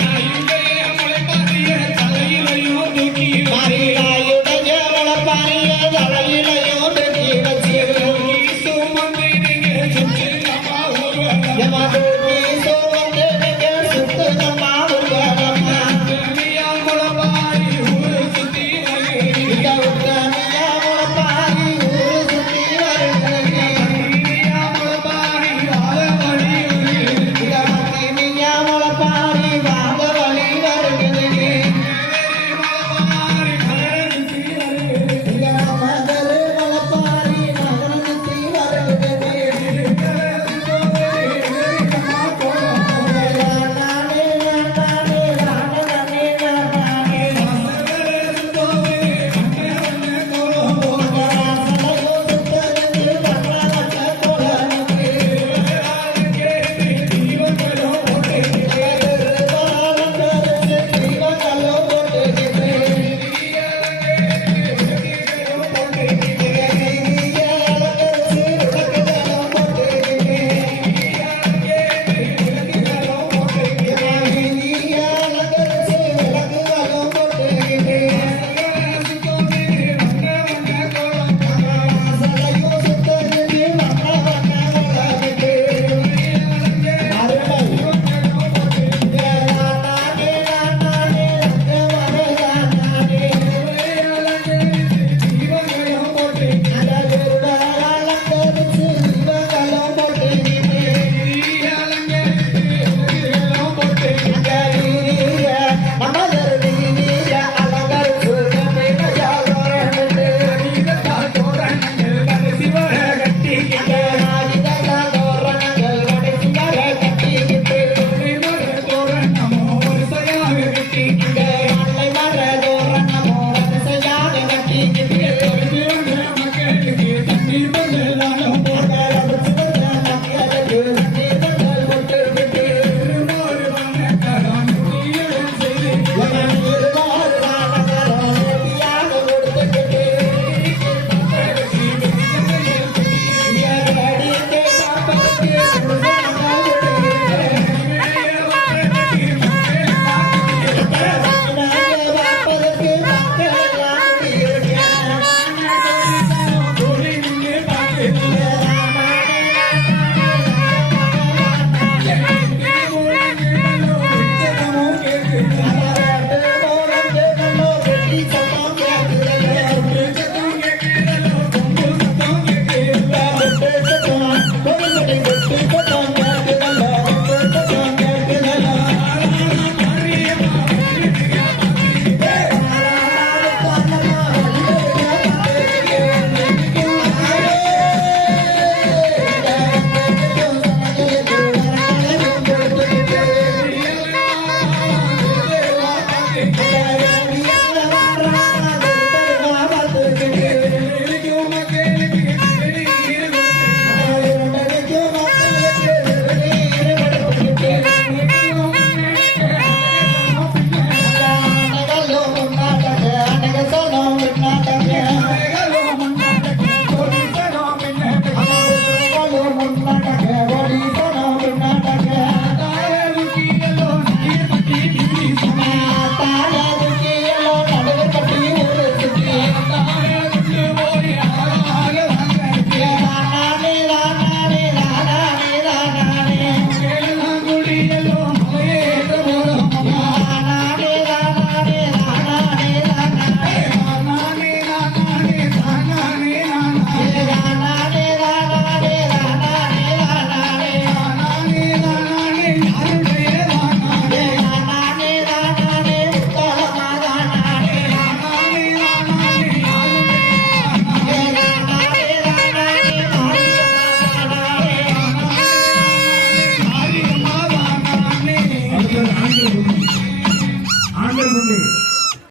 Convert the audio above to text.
Yeah,